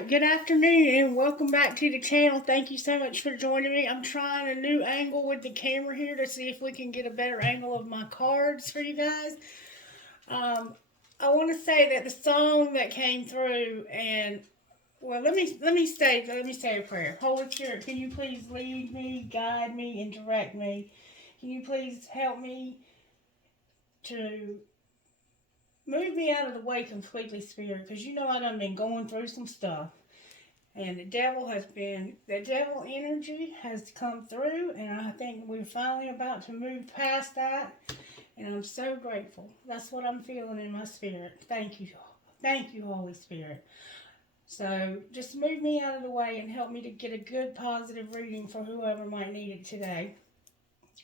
right, good afternoon and welcome back to the channel. Thank you so much for joining me. I'm trying a new angle with the camera here to see if we can get a better angle of my cards for you guys. I want to say that the song that came through and well, let me say a prayer. Holy Spirit, can you please lead me, guide me, and direct me? Can you please help me to move me out of the way completely, Spirit, because you know I done been going through some stuff. And the devil energy has come through, and I think we're finally about to move past that. And I'm so grateful. That's what I'm feeling in my spirit. Thank you. Thank you, Holy Spirit. So just move me out of the way and help me to get a good positive reading for whoever might need it today.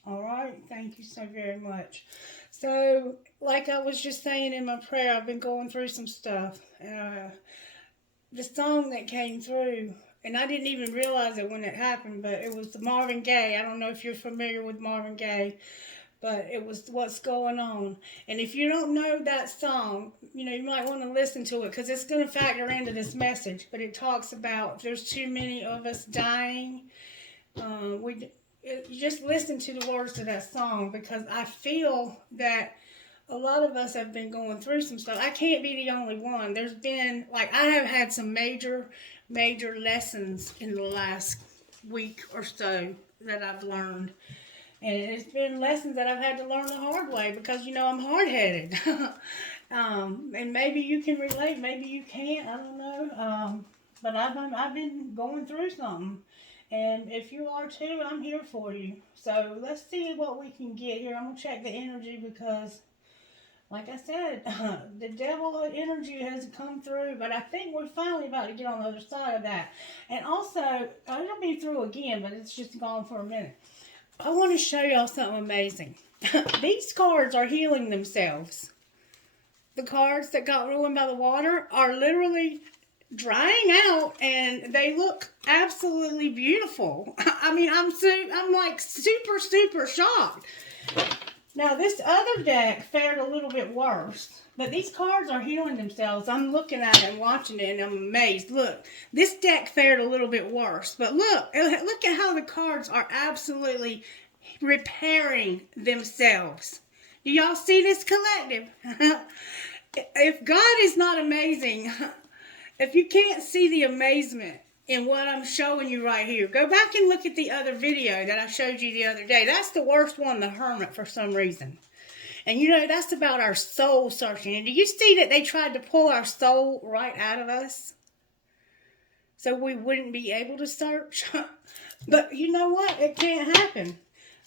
All right, thank you so very much. So, like I was just saying in my prayer, I've been going through some stuff. The song that came through, and I didn't even realize it when it happened, but it was the Marvin Gaye. I don't know if you're familiar with Marvin Gaye, but it was What's Going On. And if you don't know that song, you might want to listen to it because it's going to factor into this message. But it talks about there's too many of us dying. Just listen to the words to that song because I feel that a lot of us have been going through some stuff. I can't be the only one. There's been, I have had some major lessons in the last week or so that I've learned. And it's been lessons that I've had to learn the hard way because, I'm hard-headed. And maybe you can relate, maybe you can't, I don't know. But I've been going through something. And if you are too, I'm here for you. So let's see what we can get here. I'm going to check the energy because, like I said, the devil energy has come through. But I think we're finally about to get on the other side of that. And also, it'll be through again, but it's just gone for a minute. I want to show y'all something amazing. These cards are healing themselves. The cards that got ruined by the water are literally drying out and they look absolutely beautiful. I mean, I'm like super shocked. Now this other deck fared a little bit worse, but these cards are healing themselves. I'm looking at it and watching it and I'm amazed. Look, this deck fared a little bit worse, but look at how the cards are absolutely repairing themselves. Do y'all see this collective? If God is not amazing, if you can't see the amazement in what I'm showing you right here, go back and look at the other video that I showed you the other day. That's the worst one, the Hermit, for some reason. And that's about our soul searching. And do you see that they tried to pull our soul right out of us? So we wouldn't be able to search? But you know what? It can't happen.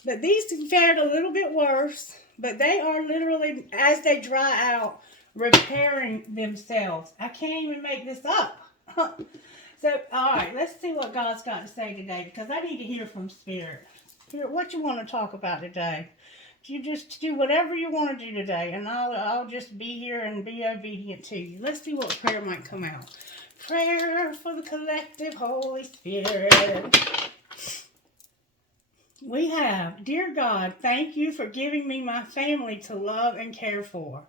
But these fared a little bit worse. But they are literally, as they dry out, repairing themselves. I can't even make this up. So, all right, let's see what God's got to say today because I need to hear from Spirit. Spirit, what you want to talk about today? You just do whatever you want to do today, and I'll just be here and be obedient to you. Let's see what prayer might come out. Prayer for the collective Holy Spirit. We have, dear God, thank you for giving me my family to love and care for.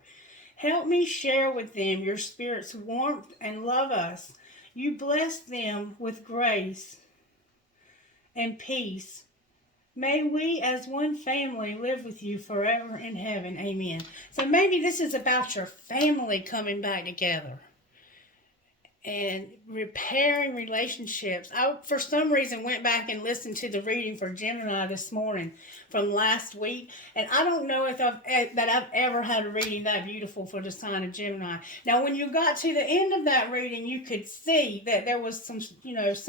Help me share with them your Spirit's warmth and love us. You bless them with grace and peace. May we as one family live with you forever in heaven. Amen. So maybe this is about your family coming back together and repairing relationships. I, for some reason, went back and listened to the reading for Gemini this morning from last week, and I don't know if I've ever had a reading that beautiful for the sign of Gemini. Now, when you got to the end of that reading, you could see that there was some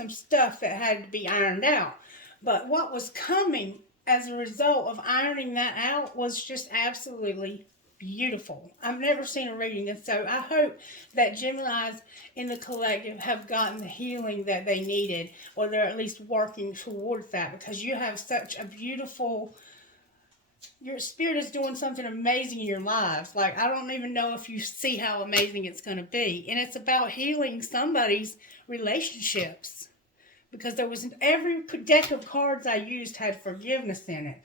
stuff that had to be ironed out. But what was coming as a result of ironing that out was just absolutely beautiful. I've never seen a reading, and so I hope that Geminis in the collective have gotten the healing that they needed, or they're at least working towards that, because you have such a beautiful, your spirit is doing something amazing in your lives. Like, I don't even know if you see how amazing it's going to be, and it's about healing somebody's relationships, because there was every deck of cards I used had forgiveness in it.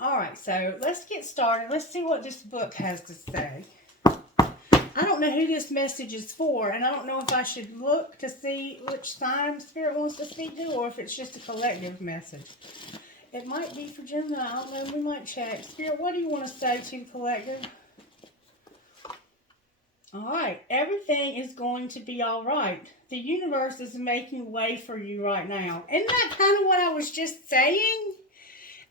All right, so let's get started. Let's see what this book has to say. I don't know who this message is for, and I don't know if I should look to see which sign Spirit wants to speak to, or if it's just a collective message. It might be for Gemini. I don't know. We might check. Spirit, what do you want to say to the collective? All right. Everything is going to be all right. The universe is making way for you right now. Isn't that kind of what I was just saying?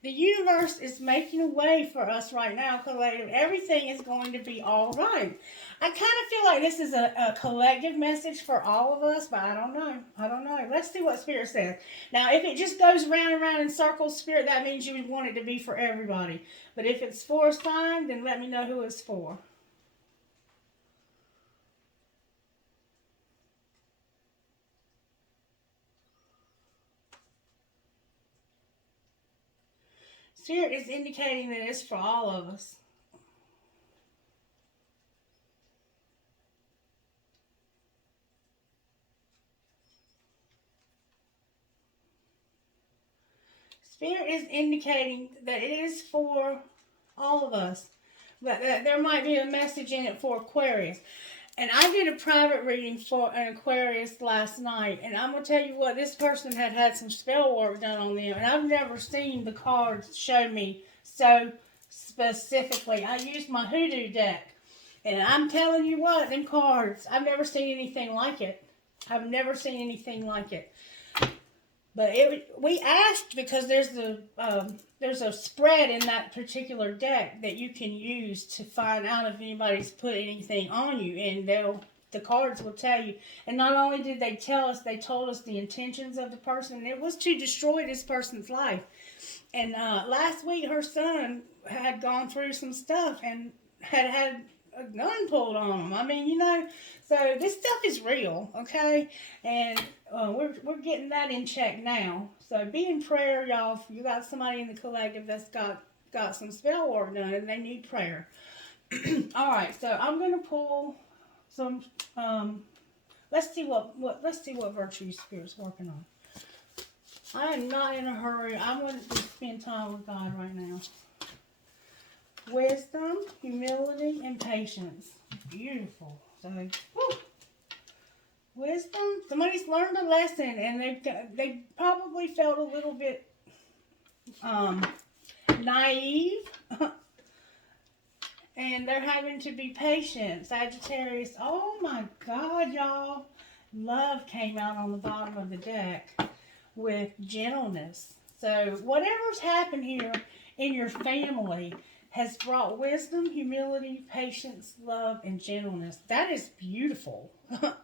The universe is making a way for us right now, collective. Everything is going to be all right. I kind of feel like this is a collective message for all of us, but I don't know. I don't know. Let's see what Spirit says. Now, if it just goes round and round in circles, Spirit, that means you would want it to be for everybody. But if it's for a sign, then let me know who it's for. Spirit is indicating that it's for all of us. Spirit is indicating that it is for all of us. But there might be a message in it for Aquarius. And I did a private reading for an Aquarius last night. And I'm going to tell you what, this person had some spell work done on them. And I've never seen the cards show me so specifically. I used my hoodoo deck. And I'm telling you what, them cards, I've never seen anything like it. I've never seen anything like it. But we asked because there's a spread in that particular deck that you can use to find out if anybody's put anything on you, and the cards will tell you. And not only did they tell us, they told us the intentions of the person. It was to destroy this person's life. And last week, her son had gone through some stuff and had a gun pulled on him. I mean, you know, so this stuff is real, okay? And we're getting that in check now. So be in prayer, y'all. If you got somebody in the collective that's got some spell work done and they need prayer. All right, so I'm gonna pull some. Let's see what virtue Spirit's working on. I am not in a hurry. I want to spend time with God right now. Wisdom, humility, and patience. Beautiful. So, woo. Wisdom. Somebody's learned a lesson, and they probably felt a little bit naive, and they're having to be patient. Sagittarius. Oh my God, y'all! Love came out on the bottom of the deck with gentleness. So whatever's happened here in your family has brought wisdom, humility, patience, love, and gentleness. That is beautiful.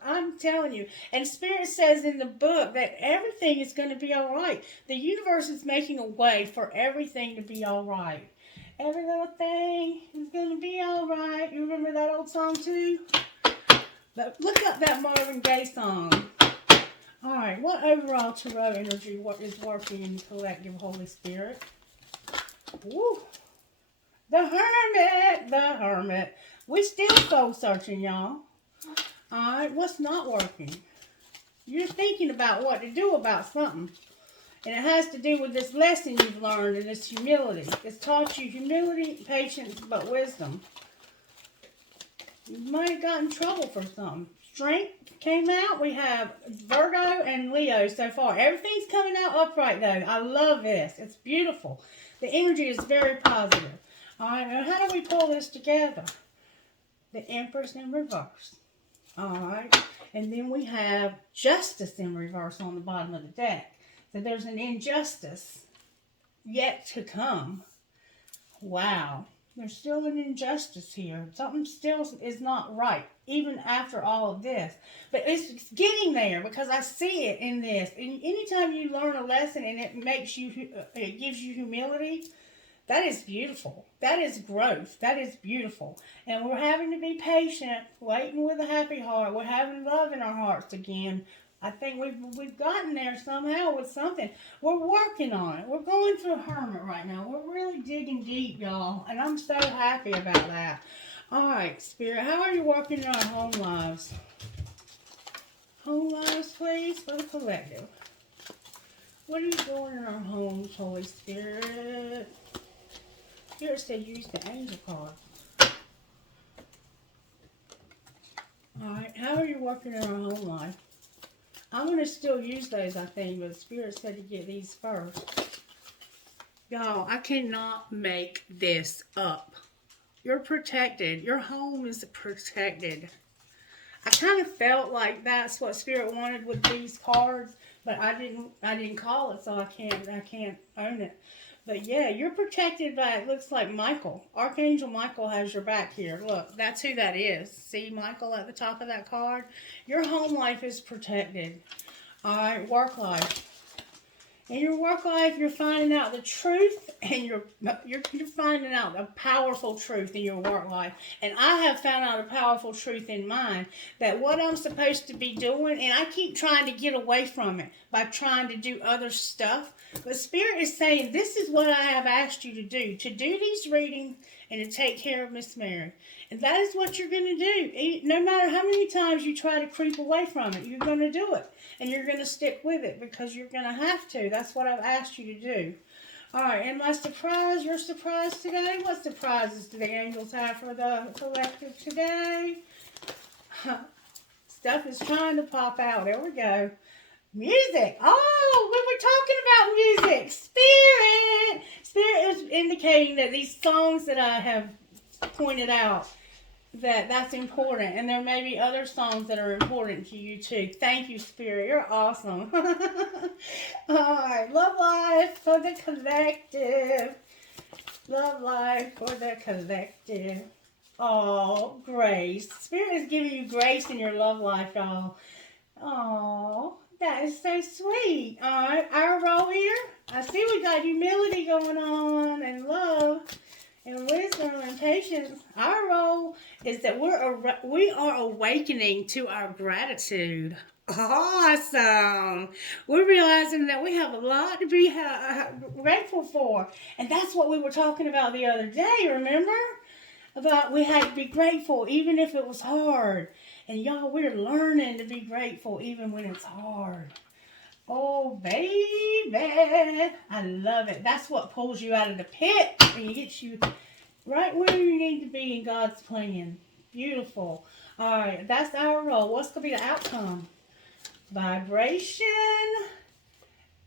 I'm telling you. And Spirit says in the book that everything is going to be all right. The universe is making a way for everything to be all right. Every little thing is going to be all right. You remember that old song too? But look up that Marvin Gaye song. All right. What overall tarot energy is working in the collective Holy Spirit? Woo! The Hermit. We still soul searching, y'all. Alright, what's not working? You're thinking about what to do about something. And it has to do with this lesson you've learned and this humility. It's taught you humility, patience, but wisdom. You might have gotten in trouble for something. Strength came out. We have Virgo and Leo so far. Everything's coming out upright, though. I love this. It's beautiful. The energy is very positive. All right, now how do we pull this together? The Empress in reverse. All right, and then we have Justice in reverse on the bottom of the deck. So there's an injustice yet to come. Wow, there's still an injustice here. Something still is not right, even after all of this. But it's getting there because I see it in this. And anytime you learn a lesson and it gives you humility, that is beautiful. That is growth. That is beautiful. And we're having to be patient, waiting with a happy heart. We're having love in our hearts again. I think we've gotten there somehow with something. We're working on it. We're going through a Hermit right now. We're really digging deep, y'all. And I'm so happy about that. All right, Spirit, how are you working in our home lives? Home lives, please, for the collective. What are you doing in our homes, Holy Spirit? Spirit said use the angel card. Alright, how are you working in our home life? I'm going to still use those, I think, but the Spirit said to get these first. Y'all, I cannot make this up. You're protected. Your home is protected. I kind of felt like that's what Spirit wanted with these cards, but I didn't call it, so I can't own it. But yeah, you're protected by, it looks like Michael. Archangel Michael has your back here. Look, that's who that is. See Michael at the top of that card? Your home life is protected. All right, work life. In your work life, you're finding out the truth, and you're finding out a powerful truth in your work life. And I have found out a powerful truth in mine, that what I'm supposed to be doing, and I keep trying to get away from it by trying to do other stuff. But Spirit is saying, this is what I have asked you to do these readings and to take care of Miss Mary. And that is what you're going to do. No matter how many times you try to creep away from it, you're going to do it. And you're going to stick with it because you're going to have to. That's what I've asked you to do. All right, and my surprise, your surprise today? What surprises do the angels have for the collective today? Stuff is trying to pop out. There we go. Music. Oh, we were talking about music. Spirit. Spirit is indicating that these songs that I have pointed out, that's important. And there may be other songs that are important to you too. Thank you, Spirit. You're awesome. Alright, love life for the collective. Love life for the collective. Oh, grace. Spirit is giving you grace in your love life, y'all. Oh, that is so sweet. Alright, our role here. I see we got humility going on and love. And wisdom and patience. Our role is that we are awakening to our gratitude. Awesome. We're realizing that we have a lot to be grateful for. And that's what we were talking about the other day, remember? About we had to be grateful even if it was hard. And y'all, we're learning to be grateful even when it's hard. Oh, baby. I love it. That's what pulls you out of the pit and gets you right where you need to be in God's plan. Beautiful. All right, that's our role. What's going to be the outcome? Vibration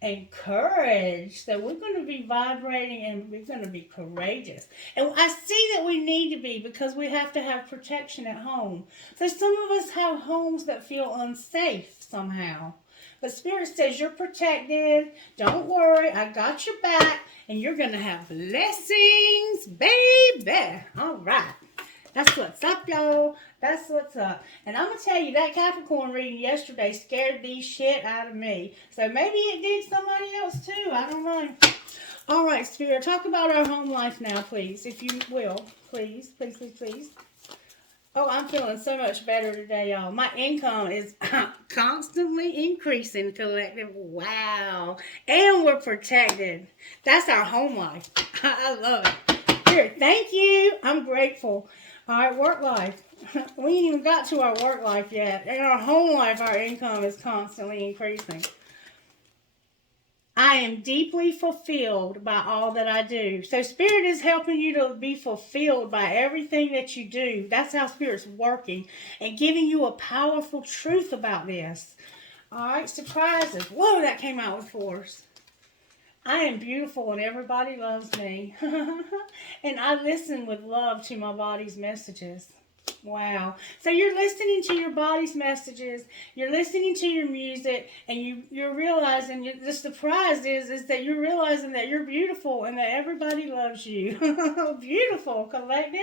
and courage. So we're going to be vibrating and we're going to be courageous. And I see that we need to be because we have to have protection at home. So some of us have homes that feel unsafe somehow. But Spirit says you're protected. Don't worry. I got your back. And you're going to have blessings, baby. All right. That's what's up, y'all. That's what's up. And I'm going to tell you, that Capricorn reading yesterday scared the shit out of me. So maybe it did somebody else too. I don't know. All right, Spirit. Talk about our home life now, please. If you will. Please, please, please, please. Oh, I'm feeling so much better today, y'all. My income is constantly increasing, collective. Wow. And we're protected. That's our home life. I love it. Here, thank you. I'm grateful. All right, work life. We ain't even got to our work life yet. In our home life, our income is constantly increasing. I am deeply fulfilled by all that I do. So Spirit is helping you to be fulfilled by everything that you do. That's how Spirit's working and giving you a powerful truth about this. All right, surprises. Whoa, that came out with force. I am beautiful and everybody loves me. And I listen with love to my body's messages. Wow. So you're listening to your body's messages, you're listening to your music, and you're realizing, the surprise is that you're realizing that you're beautiful and that everybody loves you. Beautiful, collective.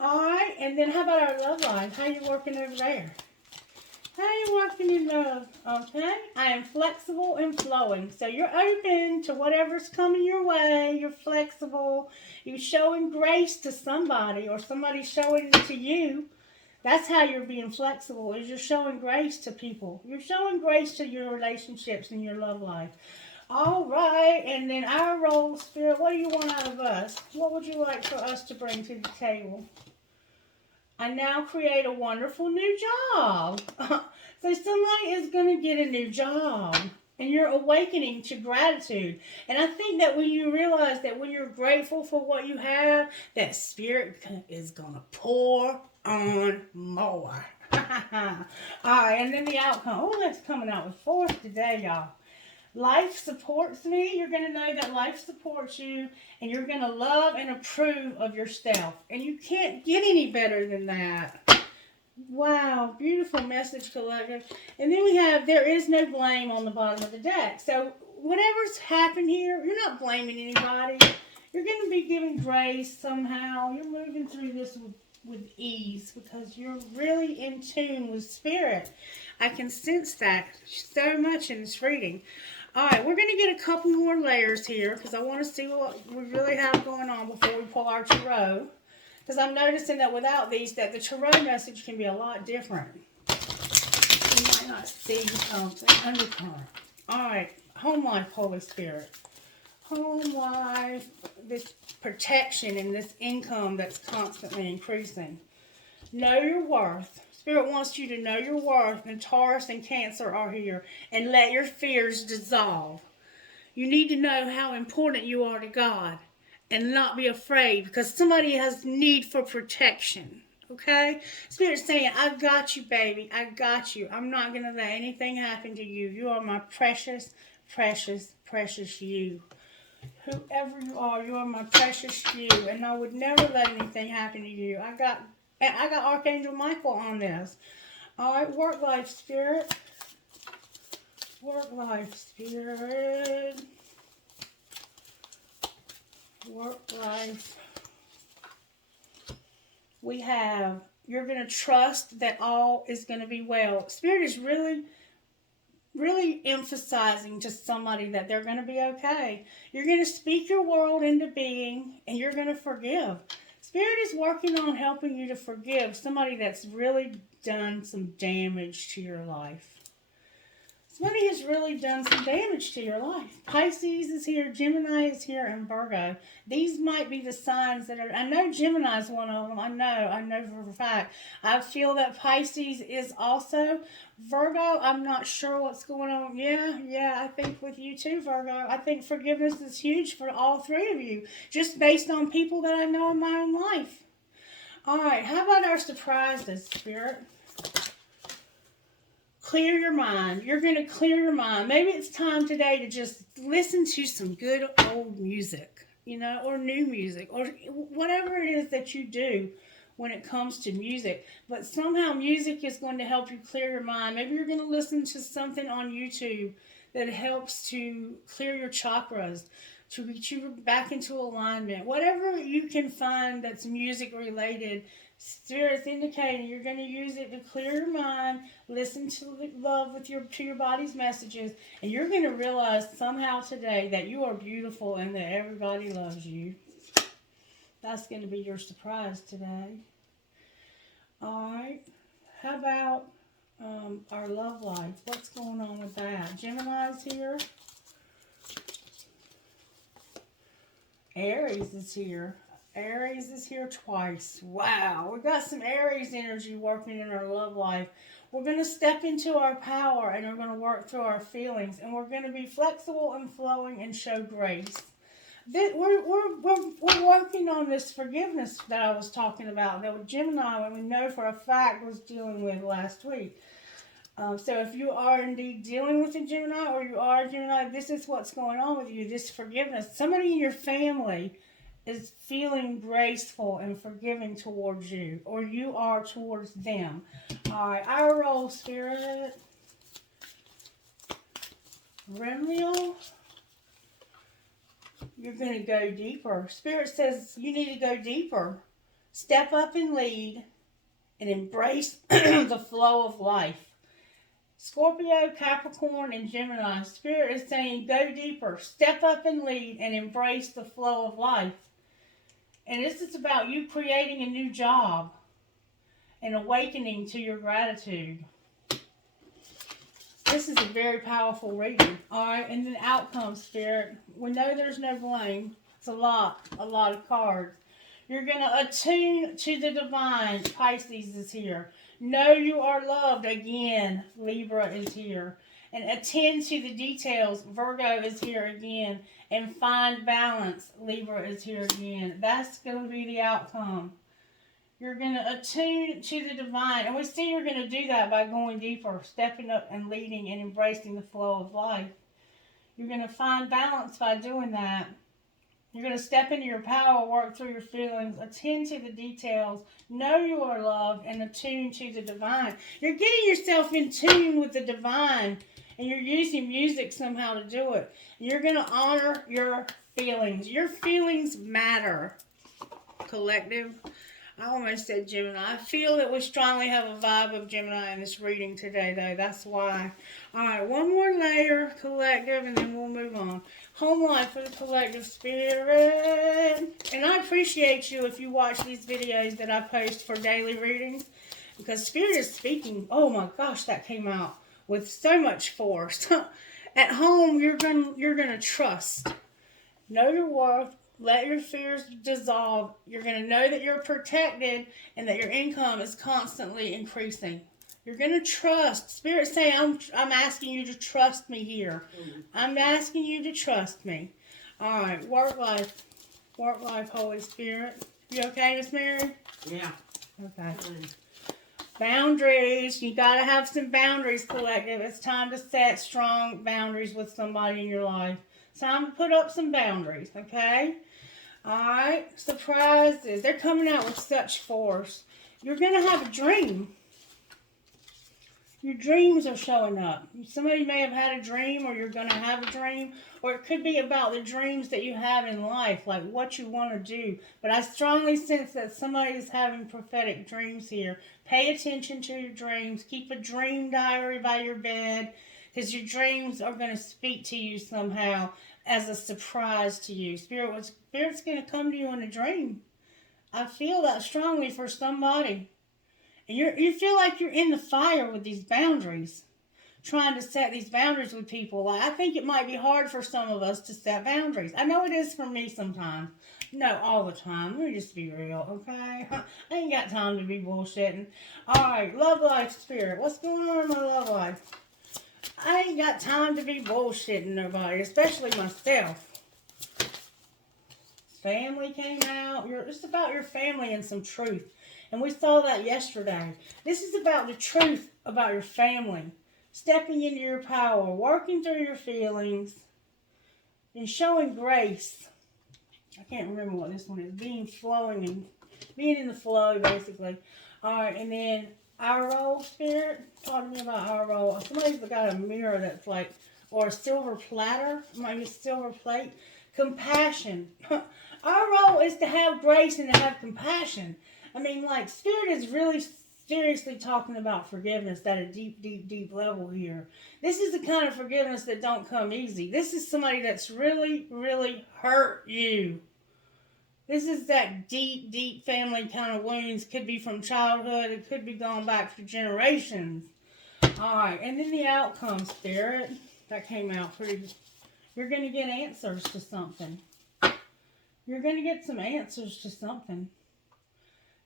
All right, and then how about our love life? How you working over there? How you working in love? Okay. I am flexible and flowing. So you're open to whatever's coming your way. You're flexible. You're showing grace to somebody or somebody showing it to you. That's how you're being flexible, is you're showing grace to people. You're showing grace to your relationships and your love life. All right. And then our role, Spirit, what do you want out of us? What would you like for us to bring to the table? I now create a wonderful new job. So somebody is going to get a new job. And you're awakening to gratitude. And I think that when you realize that when you're grateful for what you have, that Spirit is going to pour on more. Alright, and then the outcome. Oh, that's coming out with force today, y'all. Life supports me. You're going to know that life supports you, and you're going to love and approve of yourself. And you can't get any better than that. Wow, beautiful message, collective. And then we have, there is no blame on the bottom of the deck. So whatever's happened here, you're not blaming anybody. You're going to be giving grace somehow. You're moving through this with ease because you're really in tune with spirit. I can sense that so much in this reading. All right, we're going to get a couple more layers here because I want to see what we really have going on before we pull our tarot. Because I'm noticing that without these, that the tarot message can be a lot different. You might not see something undercurrent. All right, home life, Holy Spirit. Home life, this protection and this income that's constantly increasing. Know your worth. Spirit wants you to know your worth, and Taurus and Cancer are here. And let your fears dissolve. You need to know how important you are to God and not be afraid because somebody has need for protection. Okay? Spirit's saying, I got you, baby. I got you. I'm not going to let anything happen to you. You are my precious, precious, precious you. Whoever you are my precious you. And I would never let anything happen to you. I got Archangel Michael on this. All right, work life, Spirit. Work life, Spirit. Work life. We have, you're going to trust that all is going to be well. Spirit is really emphasizing to somebody that they're going to be okay. You're going to speak your world into being, and you're going to forgive. Spirit is working on helping you to forgive somebody that's really done some damage to your life. Somebody has really done some damage to your life. Pisces is here, Gemini is here, and Virgo. These might be the signs that are, I know Gemini is one of them. I know for a fact. I feel that Pisces is also. Virgo, I'm not sure what's going on. Yeah, I think with you too, Virgo. I think forgiveness is huge for all three of you, just based on people that I know in my own life. All right, how about our surprises, Spirit? Clear your mind. You're going to clear your mind. Maybe it's time today to just listen to some good old music, or new music, or whatever it is that you do when it comes to music. But somehow music is going to help you clear your mind. Maybe you're going to listen to something on YouTube that helps to clear your chakras, to get you back into alignment. Whatever you can find that's music related, Spirit's indicating you're going to use it to clear your mind, listen to love to your body's messages, and you're going to realize somehow today that you are beautiful and that everybody loves you. That's going to be your surprise today. All right. How about our love life? What's going on with that? Gemini's here. Aries is here. Aries is here twice. Wow, we got some Aries energy working in our love life. We're going to step into our power and we're going to work through our feelings, and we're going to be flexible and flowing and show grace. We're working on this forgiveness that I was talking about that with Gemini, and we know for a fact was dealing with last week. So if you are indeed dealing with a Gemini, or you are a Gemini, this is what's going on with you, this forgiveness. Somebody in your family is feeling graceful and forgiving towards you, or you are towards them. All right, our role, Spirit. Remedial. You're going to go deeper. Spirit says you need to go deeper. Step up and lead and embrace the flow of life. Scorpio, Capricorn, and Gemini. Spirit is saying go deeper. Step up and lead and embrace the flow of life. And this is about you creating a new job and awakening to your gratitude. This is a very powerful reading. All right, and then outcome, Spirit. We know there's no blame. It's a lot of cards. You're going to attune to the divine. Pisces is here. Know you are loved. Again, Libra is here. And attend to the details. Virgo is here again. And find balance. Libra is here again. That's going to be the outcome. You're going to attune to the divine. And we see you're going to do that by going deeper, stepping up and leading and embracing the flow of life. You're going to find balance by doing that. You're going to step into your power, work through your feelings, attend to the details, know you are loved, and attune to the divine. You're getting yourself in tune with the divine, and you're using music somehow to do it. You're going to honor your feelings. Your feelings matter, collective. I almost said Gemini. I feel that we strongly have a vibe of Gemini in this reading today, though. That's why. All right, one more layer, collective, and then we'll move on. Home life for the collective spirit. And I appreciate you if you watch these videos that I post for daily readings, because spirit is speaking. Oh my gosh, that came out with so much force. At home, you're gonna trust. Know your worth. Let your fears dissolve. You're going to know that you're protected and that your income is constantly increasing. You're going to trust. Spirit's saying, I'm asking you to trust me here. I'm asking you to trust me. All right, work life. Work life, Holy Spirit. You okay, Miss Mary? Yeah. Okay. Boundaries. You got to have some boundaries, collective. It's time to set strong boundaries with somebody in your life. It's time to put up some boundaries, okay? Alright, surprises. They're coming out with such force. You're going to have a dream. Your dreams are showing up. Somebody may have had a dream, or you're going to have a dream, or it could be about the dreams that you have in life, like what you want to do. But I strongly sense that somebody is having prophetic dreams here. Pay attention to your dreams. Keep a dream diary by your bed, because your dreams are going to speak to you somehow as a surprise to you. Spirit's going to come to you in a dream. I feel that strongly for somebody. And you feel like you're in the fire with these boundaries, trying to set these boundaries with people. I think it might be hard for some of us to set boundaries. I know it is for me sometimes. No, all the time. Let me just be real, okay? I ain't got time to be bullshitting. All right, love life, spirit. What's going on in my love life? I ain't got time to be bullshitting nobody, especially myself. Family came out. It's about your family and some truth. And we saw that yesterday. This is about the truth about your family. Stepping into your power, working through your feelings, and showing grace. I can't remember what this one is. Being in the flow, basically. All right, and then our role, spirit. Talk to me about our role. Somebody's got a mirror that's like, or a silver platter, maybe a silver plate. Compassion. Our role is to have grace and to have compassion. I mean, like, spirit is really seriously talking about forgiveness at a deep, deep, deep level here. This is the kind of forgiveness that don't come easy. This is somebody that's really, really hurt you. This is that deep, deep family kind of wounds. Could be from childhood. It could be going back for generations. All right, and then the outcome, spirit. That came out pretty. You're going to get answers to something. You're going to get some answers to something.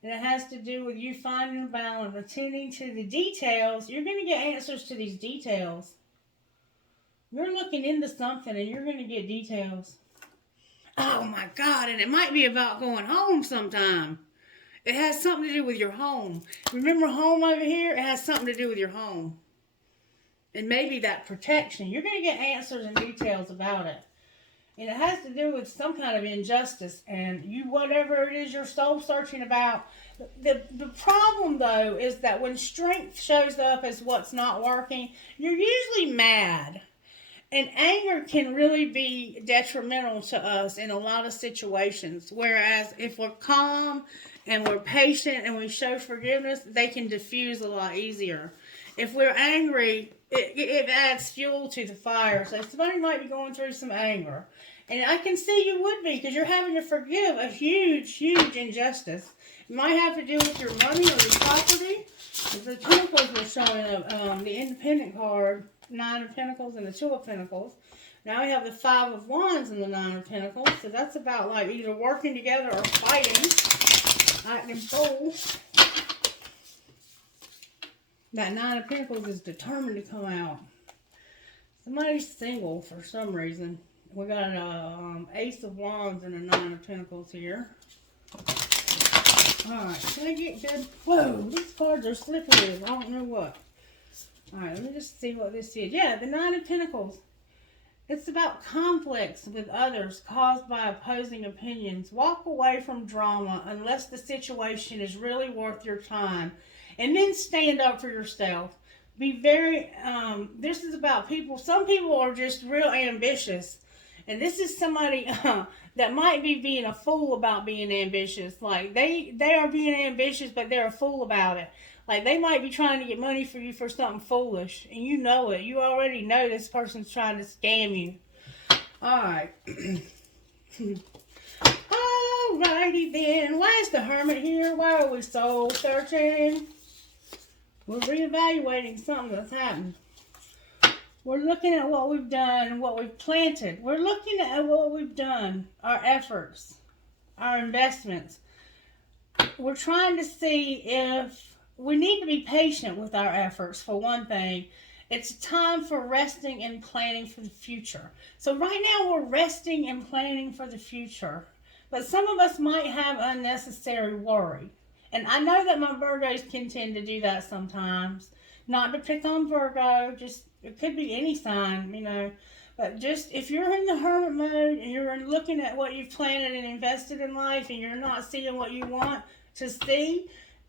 And it has to do with you finding a balance, attending to the details. You're going to get answers to these details. You're looking into something and you're going to get details. Oh my God, and it might be about going home sometime. It has something to do with your home. Remember home over here? It has something to do with your home. And maybe that protection. You're going to get answers and details about it. And it has to do with some kind of injustice. And whatever it is you're soul searching about. The problem, though, is that when strength shows up as what's not working, you're usually mad. And anger can really be detrimental to us in a lot of situations. Whereas if we're calm and we're patient and we show forgiveness, they can diffuse a lot easier. If we're angry, it adds fuel to the fire. So somebody might be going through some anger. And I can see you would be, because you're having to forgive a huge, huge injustice. It might have to do with your money or your property. The Pentacles were showing up, the Independent card, 9 of Pentacles and the 2 of Pentacles. Now we have the 5 of Wands and the 9 of Pentacles. So that's about like either working together or fighting. Acting bold. That 9 of Pentacles is determined to come out. Somebody's single for some reason. We got an Ace of Wands and a 9 of Pentacles here. Alright, can I get good? Whoa, these cards are slippery. I don't know what. Alright, let me just see what this is. Yeah, the Nine of Pentacles. It's about conflicts with others caused by opposing opinions. Walk away from drama unless the situation is really worth your time. And then stand up for yourself. Be very, this is about people. Some people are just real ambitious. And this is somebody that might be being a fool about being ambitious. Like, they are being ambitious, but they're a fool about it. Like, they might be trying to get money for you for something foolish. And you know it. You already know this person's trying to scam you. Alright. Alrighty then. Why is the Hermit here? Why are we soul searching? We're reevaluating something that's happened. We're looking at what we've done and what we've planted. We're looking at what we've done. Our efforts. Our investments. We're trying to see if we need to be patient with our efforts, for one thing. It's time for resting and planning for the future. So right now we're resting and planning for the future. But some of us might have unnecessary worry. And I know that my Virgos can tend to do that sometimes. Not to pick on Virgo, just it could be any sign, you know. But just if you're in the Hermit mode and you're looking at what you've planted and invested in life and you're not seeing what you want to see,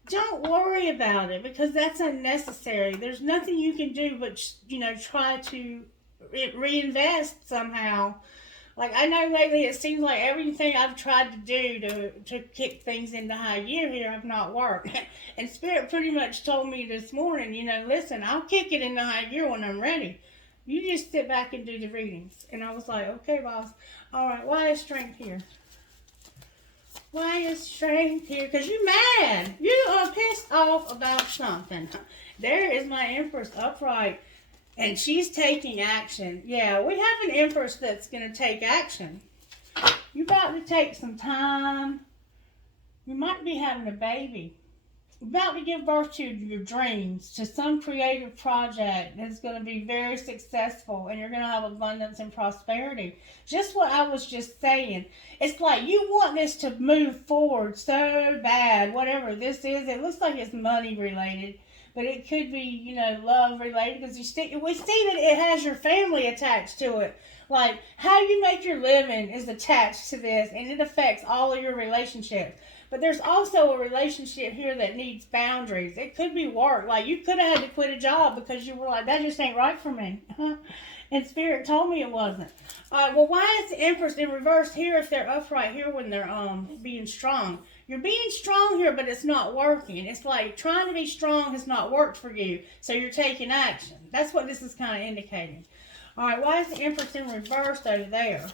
don't worry about it, because that's unnecessary. There's nothing you can do but, you know, try to reinvest somehow. Like, I know lately it seems like everything I've tried to do to kick things into high gear here have not worked. And Spirit pretty much told me this morning, you know, listen, I'll kick it into high gear when I'm ready. You just sit back and do the readings. And I was like, okay, boss. All right, why is Strength here? Why is Strength here? Because you're mad. You are pissed off about something. There is my Empress upright. And she's taking action. Yeah, we have an Empress that's going to take action. You're about to take some time. You might be having a baby. You're about to give birth to your dreams, to some creative project that's going to be very successful, and you're going to have abundance and prosperity. Just what I was just saying. It's like you want this to move forward so bad, whatever this is. It looks like it's money related. But it could be, you know, love related, because we see that it has your family attached to it. Like, how you make your living is attached to this, and it affects all of your relationships. But there's also a relationship here that needs boundaries. It could be work. Like, you could have had to quit a job because you were like, that just ain't right for me. And Spirit told me it wasn't. All right, well, why is the Empress in reverse here if they're upright here when they're being strong? You're being strong here, but it's not working. It's like trying to be strong has not worked for you, so you're taking action. That's what this is kind of indicating. All right, why is the Empress in reverse over there?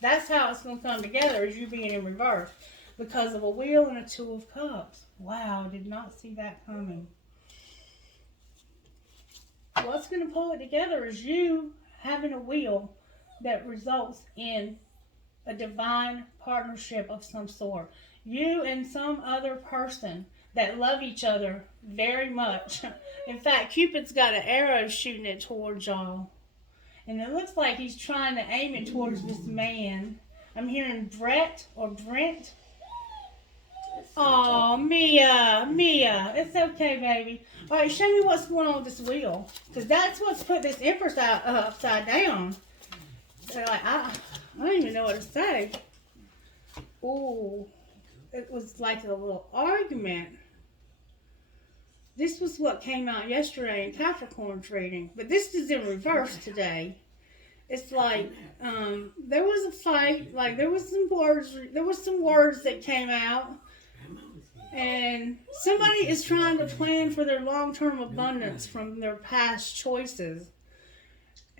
That's how it's going to come together, is you being in reverse, because of a Wheel and a Two of Cups. Wow, I did not see that coming. What's going to pull it together is you having a wheel that results in a divine partnership of some sort. You and some other person that love each other very much. In fact, Cupid's got an arrow shooting it towards y'all. And it looks like he's trying to aim it towards this man. I'm hearing Brett or Brent. Oh, Mia. It's okay, baby. All right, show me what's going on with this wheel. Because that's what's put this Empress upside down. They're like, I don't even know what to say. Ooh, it was like a little argument. This was what came out yesterday in Capricorn's reading. But this is in reverse today. It's like, there was a fight. Like, there was some words that came out. And somebody is trying to plan for their long-term abundance from their past choices.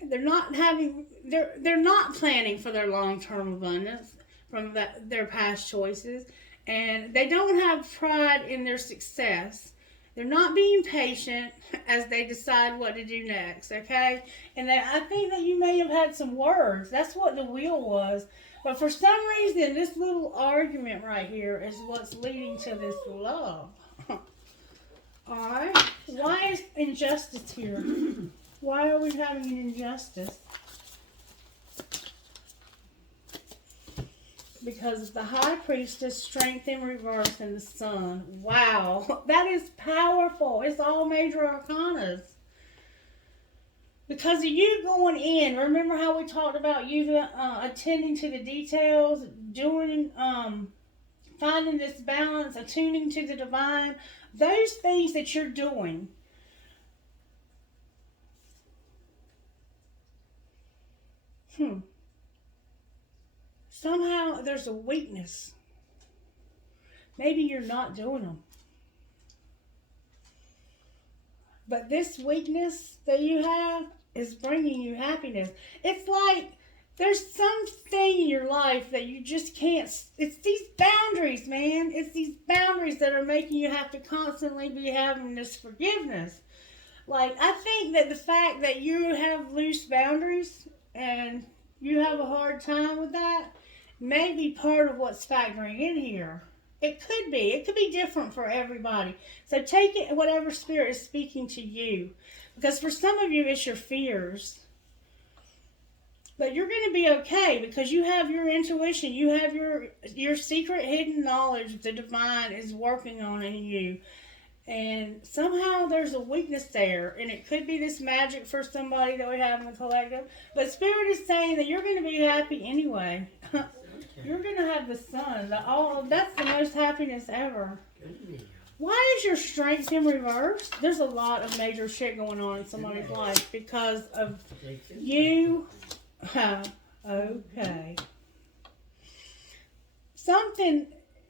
They're not planning for their long-term abundance from their past choices, and they don't have pride in their success. They're not being patient as they decide what to do next, okay? And I think that you may have had some words. That's what the wheel was. But for some reason, this little argument right here is what's leading to this love. Alright? Why is injustice here? Why are we having an injustice? because of the High Priestess, strength in reverse, and the Sun. Wow, that is powerful. It's all major arcanas. Because of you going in, remember how we talked about you attending to the details, doing, finding this balance, attuning to the divine, those things that you're doing. Somehow there's a weakness. Maybe you're not doing them. But this weakness that you have is bringing you happiness. It's like there's something in your life that you just can't. It's these boundaries, man. It's these boundaries that are making you have to constantly be having this forgiveness. Like, I think that the fact that you have loose boundaries and you have a hard time with that may be part of what's factoring in here. It could be. It could be different for everybody. So take it, whatever spirit is speaking to you. Because for some of you, it's your fears. But you're going to be okay because you have your intuition. You have your secret hidden knowledge the divine is working on in you. And somehow there's a weakness there. And it could be this magic for somebody that we have in the collective. But Spirit is saying that you're going to be happy anyway. You're going to have the Sun. That's the most happiness ever. Why is your strength in reverse? There's a lot of major shit going on in somebody's life because of you. Okay.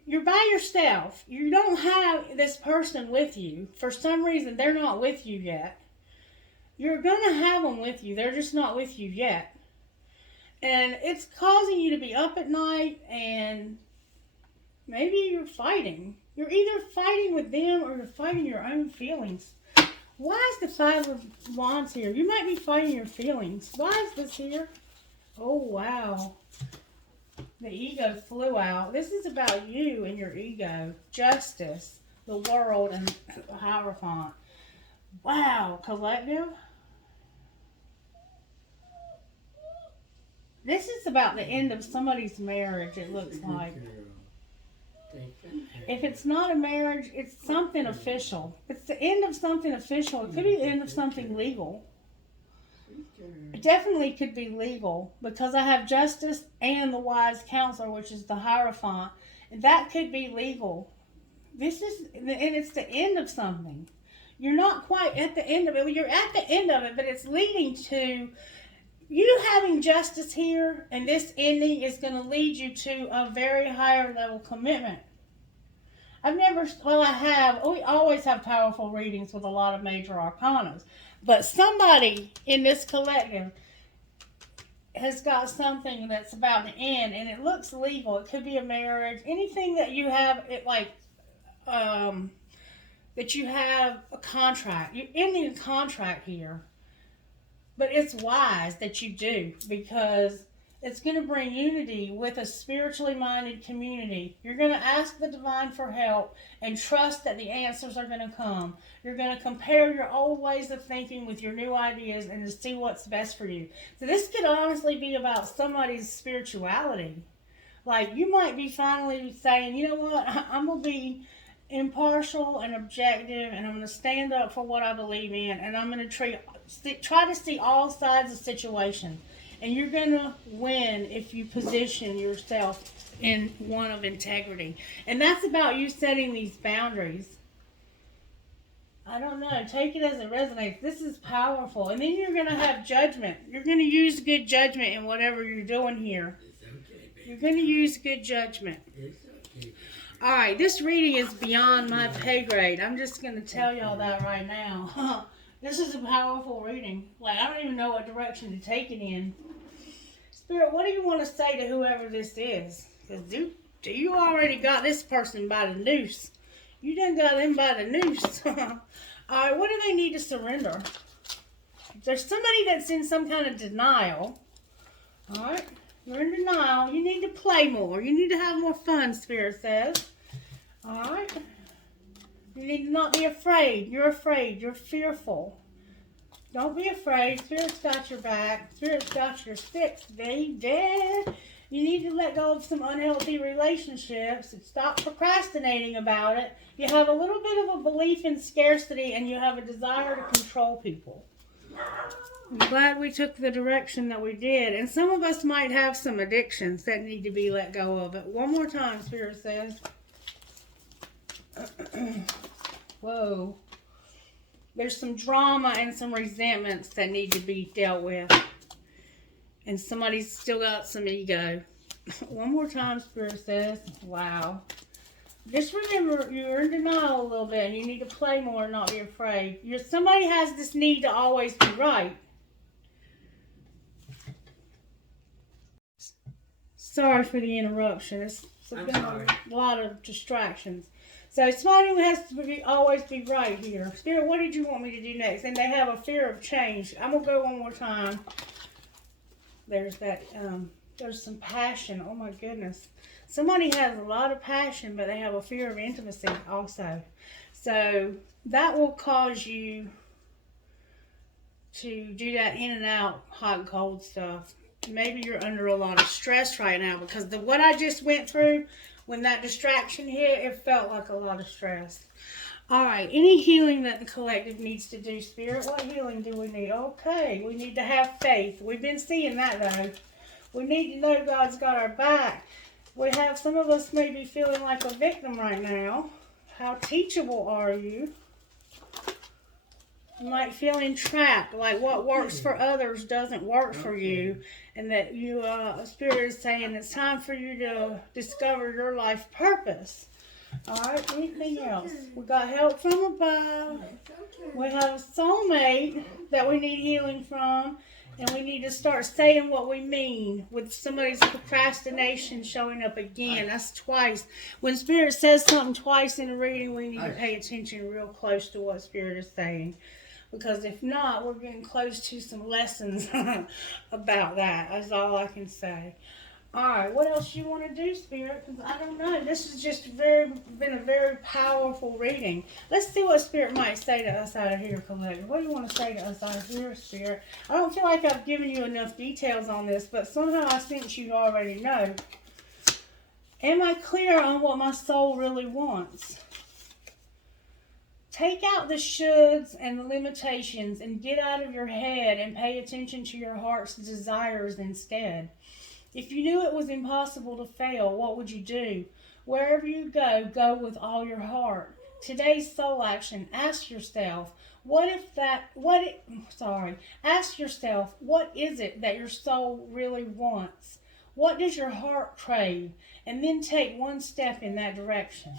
You're by yourself. You don't have this person with you. For some reason, they're not with you yet. You're going to have them with you. They're just not with you yet. And it's causing you to be up at night and maybe you're fighting. You're either fighting with them or you're fighting your own feelings. Why is the Five of Wands here? You might be fighting your feelings. Why is this here? Oh, wow. The ego flew out. This is about you and your ego. Justice, the world, and the Hierophant. Wow, collective. This is about the end of somebody's marriage, it looks like. If it's not a marriage, it's something official. It's the end of something official. It could be the end of something legal. It definitely could be legal because I have Justice and the Wise Counselor, which is the Hierophant. And that could be legal. And it's the end of something. You're not quite at the end of it. You're at the end of it, but it's leading to you having justice here, and this ending is going to lead you to a very higher level commitment. We always have powerful readings with a lot of major arcanas. But somebody in this collective has got something that's about to end, and it looks legal. It could be a marriage. Anything that you have, that you have a contract. You're ending a contract here. But it's wise that you do because it's going to bring unity with a spiritually minded community. You're going to ask the divine for help and trust that the answers are going to come. You're going to compare your old ways of thinking with your new ideas and to see what's best for you. So this could honestly be about somebody's spirituality. Like you might be finally saying, you know what, I'm going to be impartial and objective and I'm going to stand up for what I believe in and I'm going to try to see all sides of the situation. And you're going to win if you position yourself in one of integrity. And that's about you setting these boundaries. I don't know. Take it as it resonates. This is powerful. And then you're going to have judgment. You're going to use good judgment in whatever you're doing here. You're going to use good judgment. All right. This reading is beyond my pay grade. I'm just going to tell y'all that right now. This is a powerful reading. Like, I don't even know what direction to take it in. Spirit, what do you want to say to whoever this is? Because you already got this person by the noose. You done got them by the noose. All right, what do they need to surrender? There's somebody that's in some kind of denial. All right, you're in denial. You need to play more. You need to have more fun, Spirit says. All right. You need to not be afraid. You're afraid. You're fearful. Don't be afraid. Spirit's got your back. Spirit's got your six, baby. You need to let go of some unhealthy relationships and stop procrastinating about it. You have a little bit of a belief in scarcity and you have a desire to control people. I'm glad we took the direction that we did. And some of us might have some addictions that need to be let go of. It one more time, Spirit says. Whoa. There's some drama and some resentments that need to be dealt with. And somebody's still got some ego. One more time, Spirit says. Wow. Just remember, you're in denial a little bit and you need to play more and not be afraid. Somebody has this need to always be right. Sorry for the interruption. It's been a lot of distractions. So somebody who has to always be right here. Spirit, what did you want me to do next? And they have a fear of change. I'm going to go one more time. There's that, there's some passion. Oh my goodness. Somebody has a lot of passion, but they have a fear of intimacy also. So that will cause you to do that in and out hot and cold stuff. Maybe you're under a lot of stress right now because what I just went through, when that distraction hit, it felt like a lot of stress. All right, any healing that the collective needs to do, Spirit, what healing do we need? Okay, we need to have faith. We've been seeing that, though. We need to know God's got our back. Some of us may be feeling like a victim right now. How teachable are you? You might feel entrapped, like what works for others doesn't work for you. And that Spirit is saying it's time for you to discover your life purpose. Alright, anything else? We got help from above. We have a soulmate that we need healing from. And we need to start saying what we mean with somebody's procrastination showing up again. That's twice. When Spirit says something twice in a reading, we need to pay attention real close to what Spirit is saying. Because if not, we're getting close to some lessons about that. That's all I can say. All right, what else you want to do, Spirit? Because I don't know. This has just been a very powerful reading. Let's see what Spirit might say to us out of here, Collective. What do you want to say to us out of here, Spirit? I don't feel like I've given you enough details on this, but somehow I sense you already know. Am I clear on what my soul really wants? Take out the shoulds and the limitations and get out of your head and pay attention to your heart's desires instead. If you knew it was impossible to fail, what would you do? Wherever you go, go with all your heart. Today's soul action, ask yourself, ask yourself, what is it that your soul really wants? What does your heart crave? And then take one step in that direction.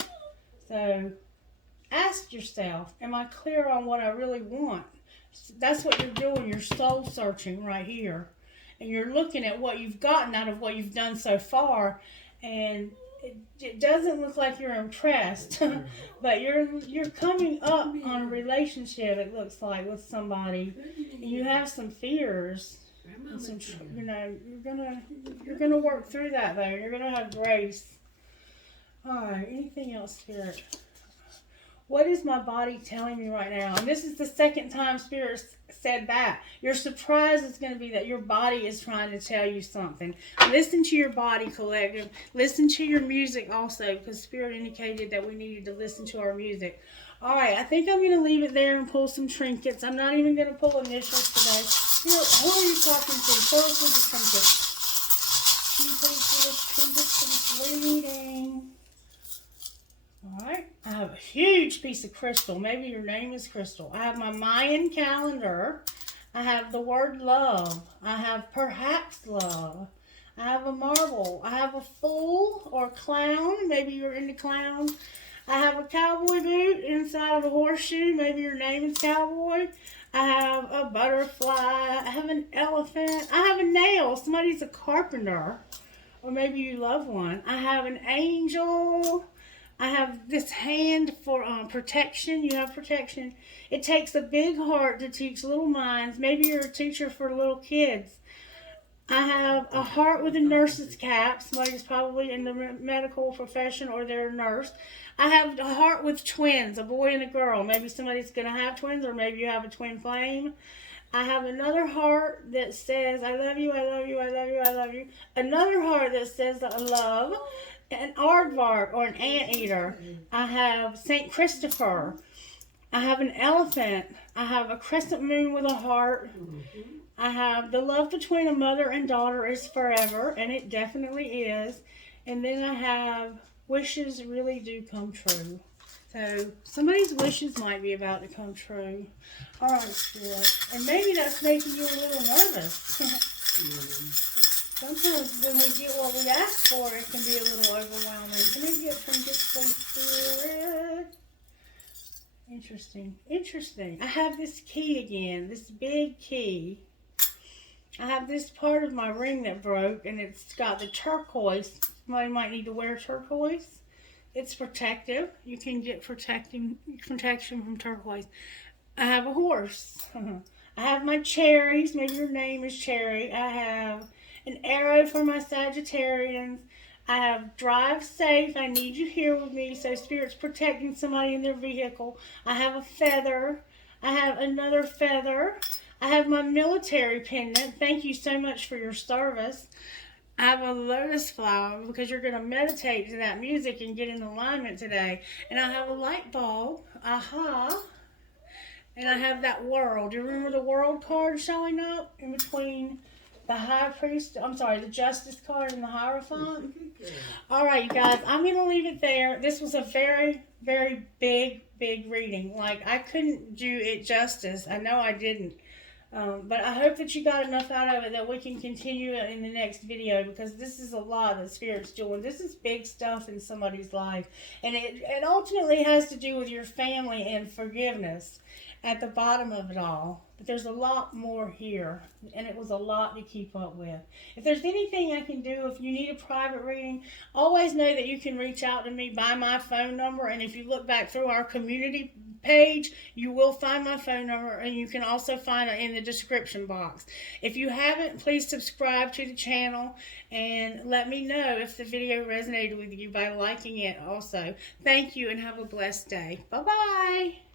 So, ask yourself, am I clear on what I really want? That's what you're doing. You're soul searching right here. And you're looking at what you've gotten out of what you've done so far. And it doesn't look like you're impressed. But you're coming up on a relationship, it looks like, with somebody. And you have some fears. And some, you're gonna work through that, though. You're gonna have grace. All right, anything else, Spirit? What is my body telling me right now? And this is the second time Spirit said that. Your surprise is going to be that your body is trying to tell you something. Listen to your body, Collective. Listen to your music also, because Spirit indicated that we needed to listen to our music. All right, I think I'm going to leave it there and pull some trinkets. I'm not even going to pull initials today. Who are you talking to? Show us with the trinkets. Can you please give us trinkets for this reading? Alright, I have a huge piece of crystal. Maybe your name is Crystal. I have my Mayan calendar. I have the word love. I have perhaps love. I have a marble. I have a fool or clown. Maybe you're into clowns. I have a cowboy boot inside of a horseshoe. Maybe your name is Cowboy. I have a butterfly. I have an elephant. I have a nail. Somebody's a carpenter. Or maybe you love one. I have an angel. I have this hand for protection. You have protection. It takes a big heart to teach little minds. Maybe you're a teacher for little kids. I have a heart with a nurse's cap. Somebody's probably in the medical profession or they're a nurse. I have a heart with twins, a boy and a girl. Maybe somebody's going to have twins or maybe you have a twin flame. I have another heart that says, I love you, I love you, I love you, I love you. Another heart that says, I love. An aardvark or an anteater. I have St. Christopher. I have an elephant. I have a crescent moon with a heart. I have the love between a mother and daughter is forever, and it definitely is. And then I have wishes really do come true. So somebody's wishes might be about to come true. All right, Spirit. And maybe that's making you a little nervous. Sometimes when we get what we ask for, it can be a little overwhelming. Can I get some good Spirit? Interesting. Interesting. I have this key again, this big key. I have this part of my ring that broke, and it's got the turquoise. Somebody might need to wear turquoise. It's protective. You can get protection from turquoise. I have a horse. I have my cherries. Maybe your name is Cherry. I have an arrow for my Sagittarians. I have drive safe. I need you here with me. So Spirit's protecting somebody in their vehicle. I have a feather. I have another feather. I have my military pendant. Thank you so much for your service. I have a lotus flower because you're going to meditate to that music and get in alignment today. And I have a light bulb. Aha. And I have that world. Do you remember the world card showing up in between the high priest? I'm sorry, the justice card and the hierophant. All right, you guys, I'm going to leave it there. This was a very, very big reading. Like, I couldn't do it justice. I know I didn't. But I hope that you got enough out of it that we can continue it in the next video, because this is a lot that Spirit's doing. This is big stuff in somebody's life. And it ultimately has to do with your family and forgiveness at the bottom of it all. But there's a lot more here, and it was a lot to keep up with. If there's anything I can do, if you need a private reading, always know that you can reach out to me by my phone number. And if you look back through our community page, you will find my phone number, and you can also find it in the description box. If you haven't, please subscribe to the channel and let me know if the video resonated with you by liking it also. Thank you, and have a blessed day. Bye-bye.